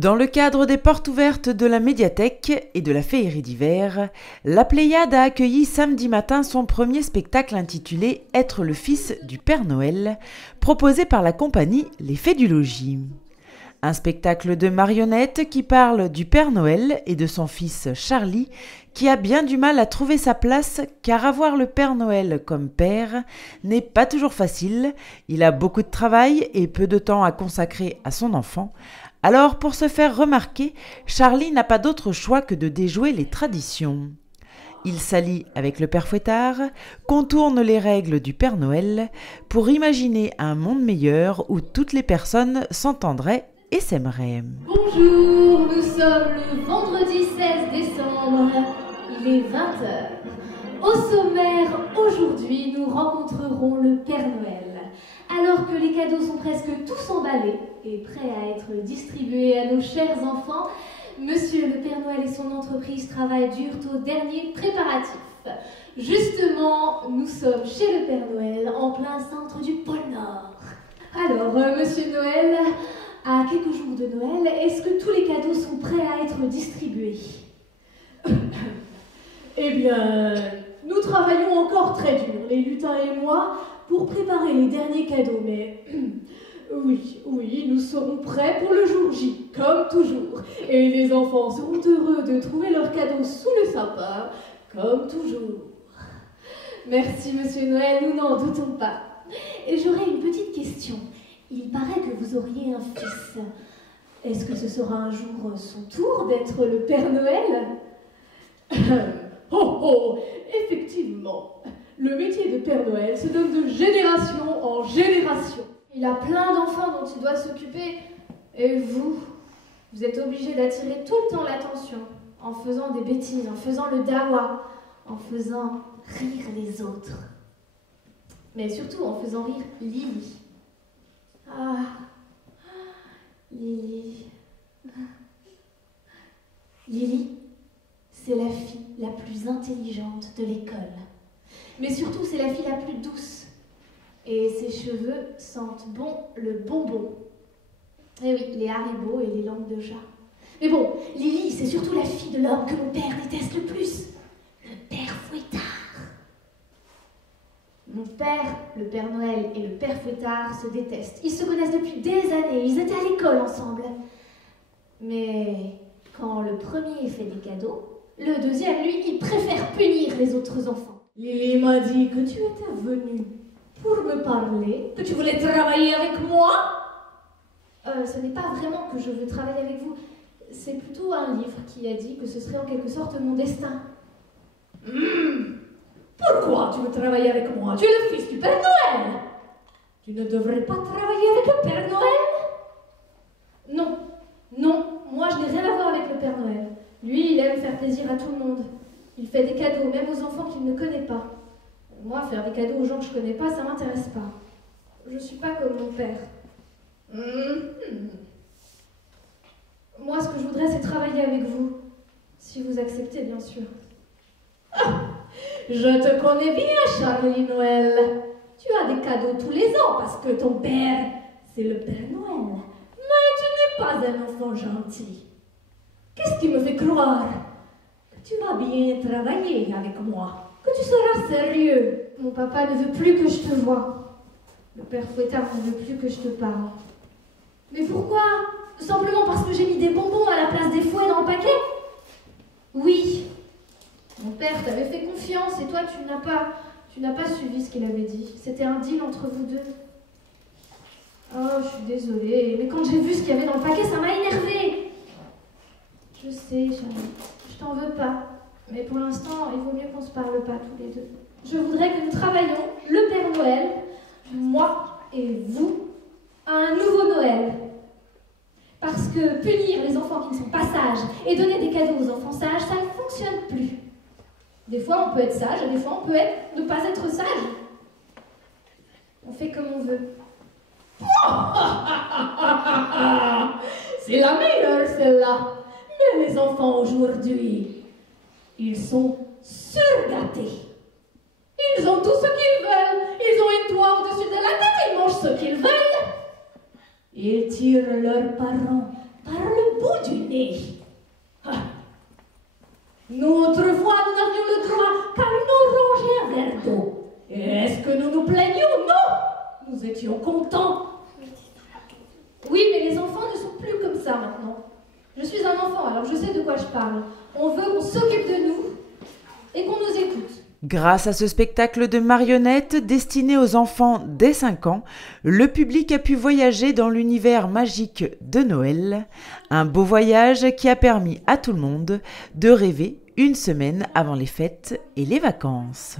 Dans le cadre des portes ouvertes de la médiathèque et de la féerie d'hiver, la Pléiade a accueilli samedi matin son premier spectacle intitulé « Être le fils du Père Noël », proposé par la compagnie Les Fées du Logis. Un spectacle de marionnettes qui parle du Père Noël et de son fils Charlie, qui a bien du mal à trouver sa place car avoir le Père Noël comme père n'est pas toujours facile. Il a beaucoup de travail et peu de temps à consacrer à son enfant. Alors, pour se faire remarquer, Charlie n'a pas d'autre choix que de déjouer les traditions. Il s'allie avec le Père Fouettard, contourne les règles du Père Noël pour imaginer un monde meilleur où toutes les personnes s'entendraient et s'aimeraient. Bonjour, nous sommes le vendredi 16 décembre, il est 20h. Au sommaire, aujourd'hui, nous rencontrerons le Père Noël. Alors que les cadeaux sont presque tous emballés et prêts à être distribués à nos chers enfants, Monsieur le Père Noël et son entreprise travaillent dur au dernier préparatif. Justement, nous sommes chez le Père Noël, en plein centre du pôle Nord. Alors, Monsieur Noël, à quelques jours de Noël, est-ce que tous les cadeaux sont prêts à être distribués? Eh bien, nous travaillons encore très dur, les lutins et moi, pour préparer les derniers cadeaux, mais oui, nous serons prêts pour le jour J, comme toujours. Et les enfants seront heureux de trouver leurs cadeaux sous le sapin, comme toujours. Merci, Monsieur Noël, nous n'en doutons pas. Et j'aurais une petite question. Il paraît que vous auriez un fils. Est-ce que ce sera un jour son tour d'être le Père Noël? Oh, effectivement. Le métier de Père Noël se donne de génération en génération. Il a plein d'enfants dont il doit s'occuper. Et vous êtes obligé d'attirer tout le temps l'attention, en faisant des bêtises, en faisant le dawa, en faisant rire les autres. Mais surtout en faisant rire Lily. Ah, Lily. Lily, c'est la fille la plus intelligente de l'école. Mais surtout, c'est la fille la plus douce. Et ses cheveux sentent bon le bonbon. Eh oui, les haribots et les langues de chat. Mais bon, Lily, c'est surtout la fille de l'homme que mon père déteste le plus. Le Père Fouettard. Mon père, le Père Noël et le Père Fouettard se détestent. Ils se connaissent depuis des années, ils étaient à l'école ensemble. Mais quand le premier fait des cadeaux, le deuxième, lui, il préfère punir les autres enfants. Lily m'a dit que tu étais venue pour me parler, que tu voulais travailler avec moi. Ce n'est pas vraiment que je veux travailler avec vous. C'est plutôt un livre qui a dit que ce serait en quelque sorte mon destin. Pourquoi tu veux travailler avec moi? Tu es le fils du Père Noël. Tu ne devrais pas travailler avec le Père Noël? Non, moi je n'ai rien à voir avec le Père Noël. Lui, il aime faire plaisir à tout le monde. Il fait des cadeaux, même aux enfants qu'il ne connaît pas. Moi, faire des cadeaux aux gens que je ne connais pas, ça ne m'intéresse pas. Je ne suis pas comme mon père. Moi, ce que je voudrais, c'est travailler avec vous. Si vous acceptez, bien sûr. Je te connais bien, Charlie Noël. Tu as des cadeaux tous les ans parce que ton père, c'est le Père Noël. Mais tu n'es pas un enfant gentil. Qu'est-ce qui me fait croire que tu vas bien travailler avec moi, que tu seras sérieux? Mon papa ne veut plus que je te voie. Le Père Fouettard ne veut plus que je te parle. Mais pourquoi? Simplement parce que j'ai mis des bonbons à la place des fouets dans le paquet? Oui. Mon père t'avait fait confiance et toi tu n'as pas suivi ce qu'il avait dit. C'était un deal entre vous deux. Oh, je suis désolée, mais quand j'ai vu ce qu'il y avait dans le paquet, ça m'a énervée. Je sais, Charlie, je t'en veux pas. Mais pour l'instant, il vaut mieux qu'on se parle pas tous les deux. Je voudrais que nous travaillions, le Père Noël, moi et vous, à un nouveau Noël. Parce que punir les enfants qui ne sont pas sages et donner des cadeaux aux enfants sages, ça ne fonctionne plus. Des fois, on peut être sage, et des fois, on peut ne pas être sage. On fait comme on veut. C'est la meilleure, celle-là. Mais les enfants aujourd'hui, ils sont surgâtés. Ils ont tout ce qu'ils veulent. Ils ont une toit au-dessus de la tête. Ils mangent ce qu'ils veulent. Ils tirent leurs parents par le bout terminé. Ah. Nous, autrefois, nous n'avions le droit qu'à une orangère verre d'eau. Et est-ce que nous nous plaignions? Non! Nous étions contents. Oui, mais les enfants ne sont plus comme ça maintenant. Je suis un enfant, alors je sais de quoi je parle. On veut qu'on s'occupe de nous et qu'on nous écoute. Grâce à ce spectacle de marionnettes destiné aux enfants dès 5 ans, le public a pu voyager dans l'univers magique de Noël. Un beau voyage qui a permis à tout le monde de rêver une semaine avant les fêtes et les vacances.